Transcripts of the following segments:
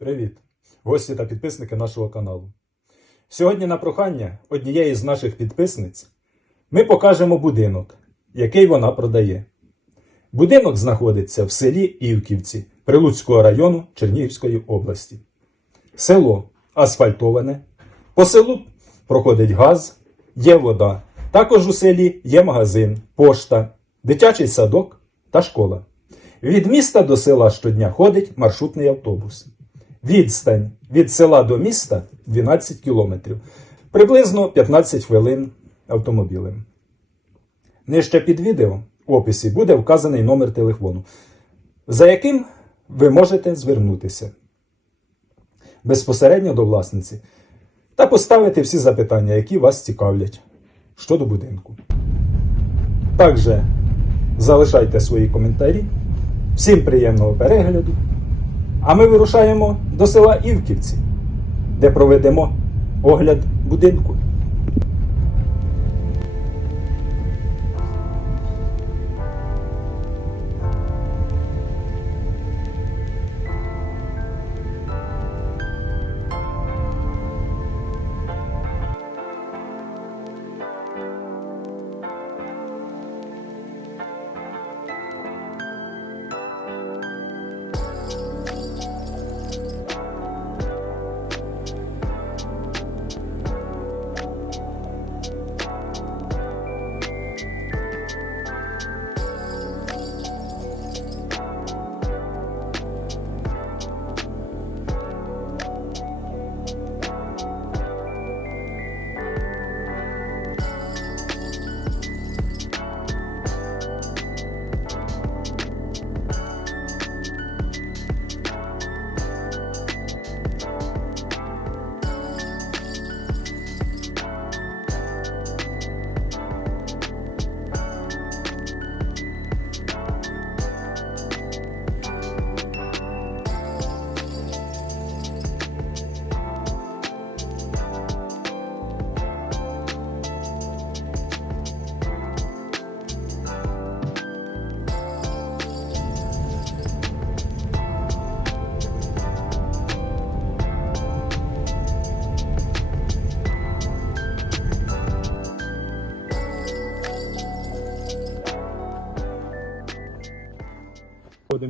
Привіт, гості та підписники нашого каналу. Сьогодні на прохання однієї з наших підписниць ми покажемо будинок, який вона продає. Будинок знаходиться в селі Івківці Прилуцького району Чернігівської області. Село асфальтоване. По селу проходить газ, є вода. Також у селі є магазин, пошта, дитячий садок та школа. Від міста до села щодня ходить маршрутний автобус. Відстань від села до міста 12 кілометрів, приблизно 15 хвилин автомобілем. Нижче під відео в описі буде вказаний номер телефону, за яким ви можете звернутися безпосередньо до власниці та поставити всі запитання, які вас цікавлять щодо будинку. Також залишайте свої коментарі. Всім приємного перегляду! А ми вирушаємо до села Івківці, де проведемо огляд будинку.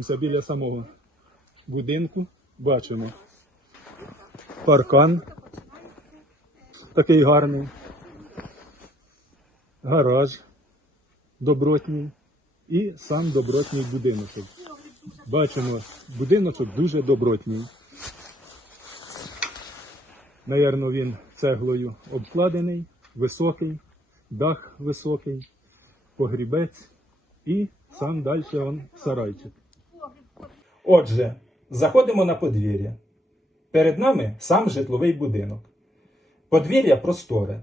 Знаходимося біля самого будинку. Бачимо паркан такий гарний, гараж добротній і сам добротній будиночок. Бачимо, будиночок дуже добротній. Наверно, він цеглою обкладений, високий, дах високий, погрібець і сам далі сарайчик. Отже, заходимо на подвір'я. Перед нами сам житловий будинок. Подвір'я просторе.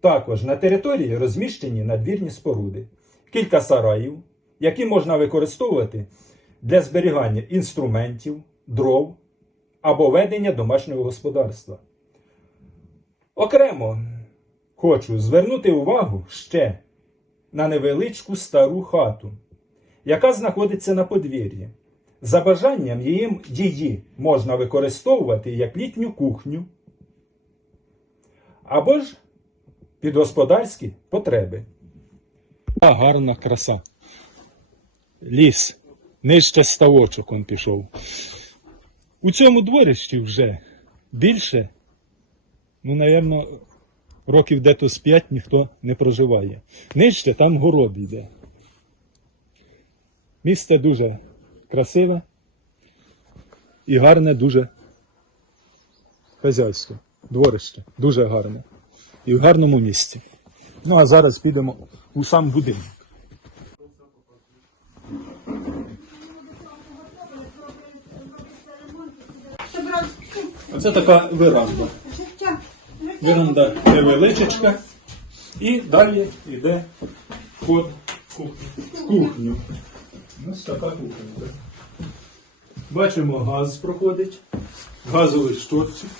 Також на території розміщені надвірні споруди, кілька сараїв, які можна використовувати для зберігання інструментів, дров або ведення домашнього господарства. Окремо хочу звернути увагу ще на невеличку стару хату, яка знаходиться на подвір'ї. За бажанням її, можна використовувати як літню кухню або ж під господарські потреби. А гарна краса. Ліс. Нижче ставочок он пішов. У цьому дворищі вже більше, ну, напевно, років дето з п'ять ніхто не проживає. Нижче там город йде. Місце дуже красиве і гарне дуже хазяйство, дворище, дуже гарне. І в гарному місці. Ну а зараз підемо у сам будинок. Оце така веранда. Веранда невеличечка. І далі йде вход в кухню. Ось така кухня. Бачимо, газ проходить, газовий штурцик,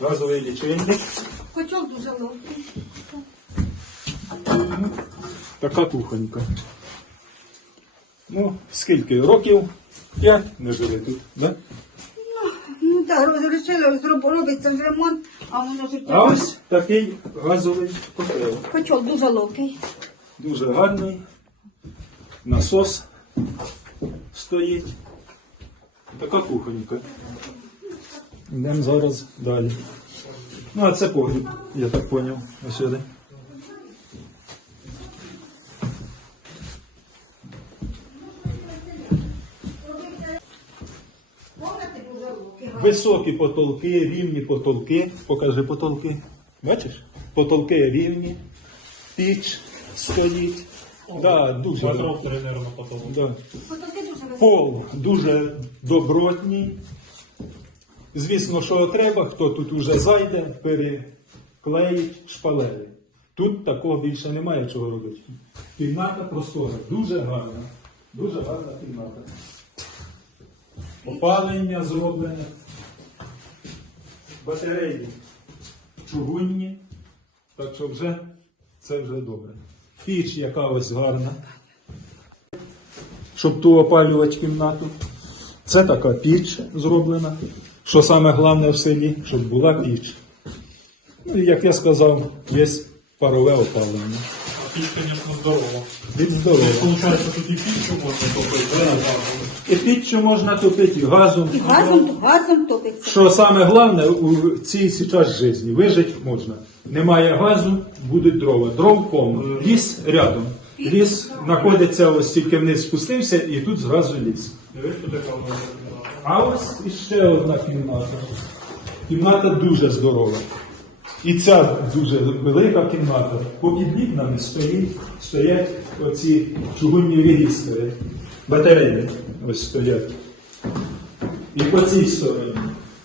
газовий лічильник. Котел дуже ловкий. Така кухонька. Ну, скільки років? П'ять не жили тут, да? Ну Да, розрішили, зроб, робиться ж ремонт, а воно ж А ось такий газовий котел. Котел дуже ловкий. Дуже гарний. Насос стоїть. Така кухонька. Йдемо зараз далі. Ну, а це погріб, я так зрозумів, ось сюди. Високі потолки, рівні потолки. Покажи потолки. Бачиш? Потолки рівні, піч стоїть. Да, дуже. Три, наверное, потом. Да. Високі. Пол дуже добротній. Звісно, що треба, хто тут уже зайде, переклеїть шпалери. Тут такого більше немає чого робити. Кімната простора, дуже гарна. Дуже гарна кімната. Опалення зроблене. Батареї чугунні. Так що вже це вже добре. Піч яка ось гарна щоб ту опалювати кімнату. Це така піч зроблена. Що саме головне в селі, щоб була піч. Ну і як я сказав, є парове опалення. А Піч, конечно, здорово. Від здоров'я. Получается, тут и пищу можно топить, да? І піччю можна топити і газом. І газом, газом топиться. Що саме головне у цій зараз житті, вижити можна. Немає газу, будуть дрова. Дров повно. Ліс рядом. Ліс знаходиться ось тільки вниз спустився і тут зразу ліс. А ось іще одна кімната. Кімната дуже здорова. І ця дуже велика кімната. Попід вікнами стоїть, стоять оці чугунні регістри. Батареї ось стоять. І по цій стороні.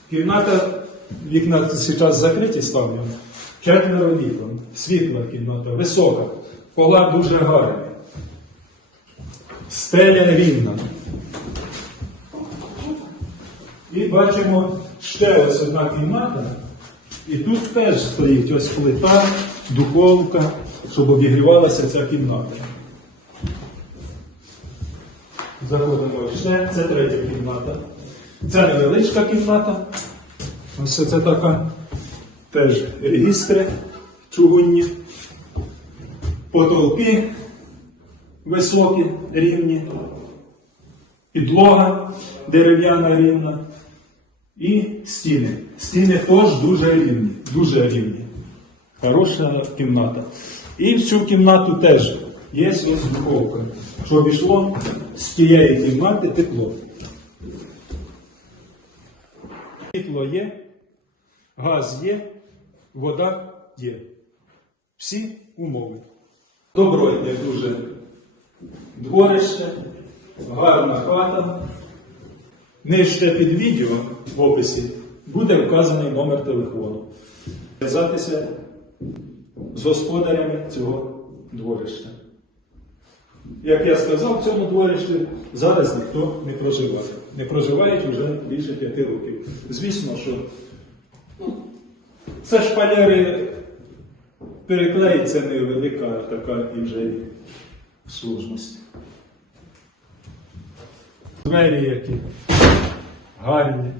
Кімната, вікна зараз закриті ставлені. Четверо вікон. Світла кімната, висока. Пола дуже гарна. Стеля рівна. І бачимо ще ось одна кімната. І тут теж стоїть ось плита, духовка, щоб обігрівалася ця кімната. Заходимо ще, це третя кімната. Це невеличка кімната. Ось це така теж регістри чугунні, потолки високі, рівні, підлога дерев'яна рівна. І стіни. Стіни теж дуже рівні. Дуже рівні. Хороша кімната. І в цю кімнату теж є ось духовка, щоб йшло з тієї кімнати тепло. Світло є, газ є, вода є. Всі умови. Добротне дуже дворище, гарна хата. Нижче під відео в описі буде вказаний номер телефону. Зв'язатися з господарями цього дворища. Як я сказав, в цьому дворищі зараз ніхто не проживає. Не проживають вже більше п'яти років. Звісно, що це шпалери переклеїть, це невелика така і вже сложність. Двері які гарні.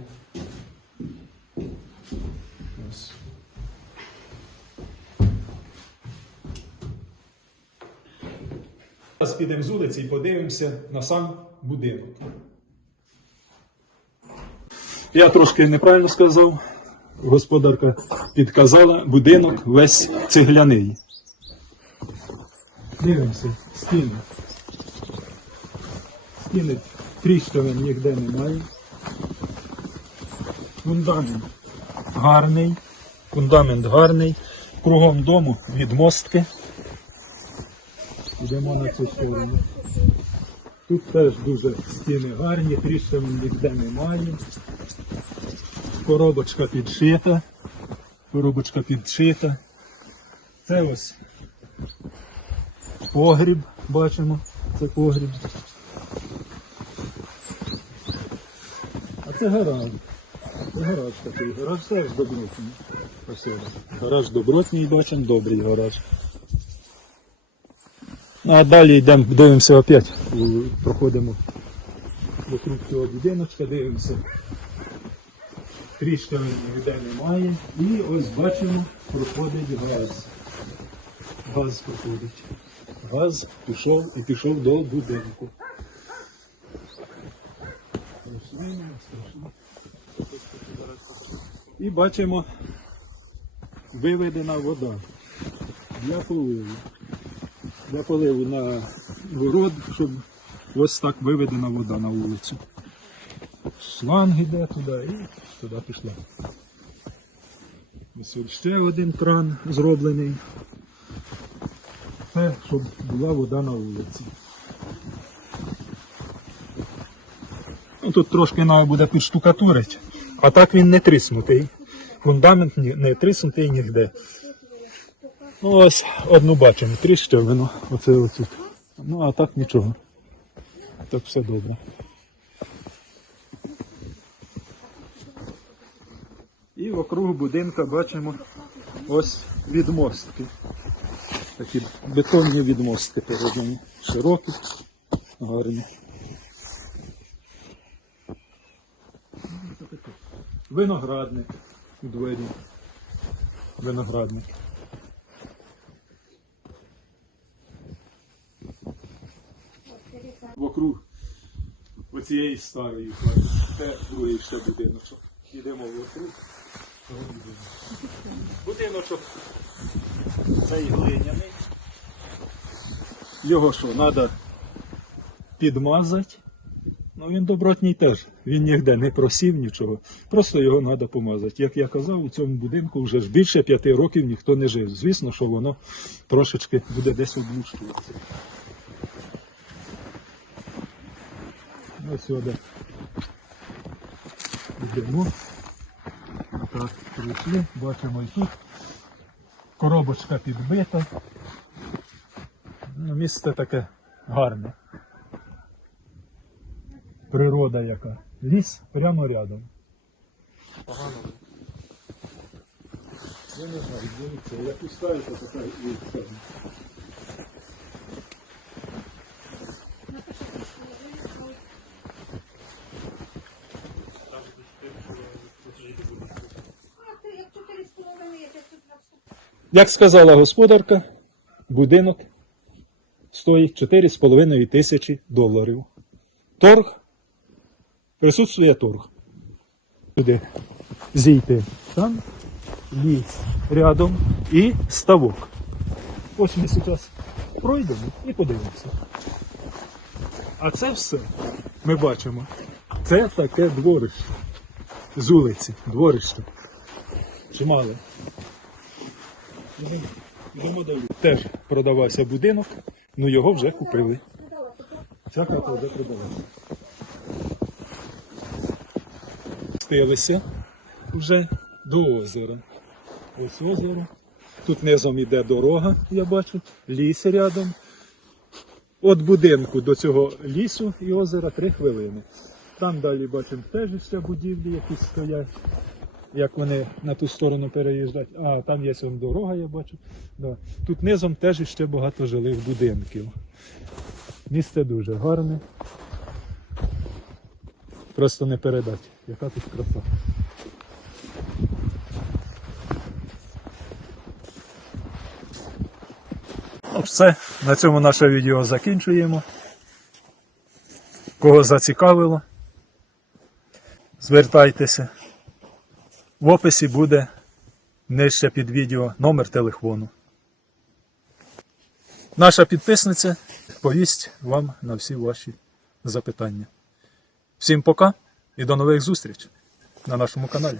Зараз підемо з вулиці і подивимося на сам будинок. Я трошки неправильно сказав. Господарка підказала, будинок весь цегляний. Дивимося, стіни. Стіни тріщин ніде немає. Фундамент гарний. Фундамент гарний. Кругом дому відмостки. Йдемо на цю сторону. Тут теж дуже стіни гарні, тріщин ніде немає. Коробочка підшита. Коробочка підшита. Це ось погріб, бачимо. Це погріб. А це гараж. Це гараж такий. Гараж теж добротний. Ось. Гараж добротний, бачимо, добрий гараж. Ну, а далі йдемо, дивимося опять. Проходимо вокруг цього будиночка, дивимося. Тріщини ніде немає. І ось бачимо, проходить газ. Газ проходить. Газ пішов і пішов до будинку. І бачимо виведена вода для поливу. Для поливу на город, щоб ось так виведена вода на вулицю. Шланг іде туди і туди пішла. Ось ще один кран зроблений. Це, щоб була вода на вулиці. Ну, тут трошки треба буде підштукатурити, а так він не тріснутий. Фундамент не тріснутий ніде. Ну, ось одну бачимо, тріщовину. Оце отут. Ну, а так нічого. Так все добре. І вокруг будинка бачимо ось відмостки. Такі бетонні відмостки передані. Широкі, гарні. Виноградник у двері. Виноградник. Вокруг оцієї старої. Це другий ще будиночок. Йдемо. Цього будиночку. Будиночок цей глиняний. Його що, треба підмазати. Ну він добротній теж. Він ніде не просів нічого. Просто його треба помазати. Як я казав, у цьому будинку вже ж більше п'яти років ніхто не жив. Звісно, що воно трошечки буде десь облущуватися. Ось сюди. Йдемо. Так, прийшли, бачимо і тут. Коробочка підбита. Ну, місце таке гарне. Природа яка. Ліс прямо рядом. Погано. Я не знаю, дивіться, я пускаюся така і все. А ти як чотири з половиною, я тут на все. Як сказала господарка, будинок стоїть 4,5 тисячі доларів. Торг. Присутствує торг. Туди зійти. Там ліс рядом і ставок. Ось ми зараз пройдемо і подивимося. А це все ми бачимо. Це таке дворище. З вулиці, дворище. Чимале. Йдемо далі. Теж продавався будинок, ну його вже купили. Ця хата вже продалася. Спустилися вже до озера. Ось озеро. Тут низом іде дорога, я бачу, ліс рядом. От будинку до цього лісу і озера три хвилини. Там далі бачимо теж ще будівлі, які стоять як вони на ту сторону переїжджають. А, там є дорога, я бачу. Тут низом теж ще багато жилих будинків. Місце дуже гарне. Просто не передати, яка тут краса. Ну, все, на цьому наше відео закінчуємо. Кого зацікавило, звертайтеся. В описі буде нижче під відео номер телефону. Наша підписниця повість вам на всі ваші запитання. Всім пока і до нових зустріч на нашому каналі.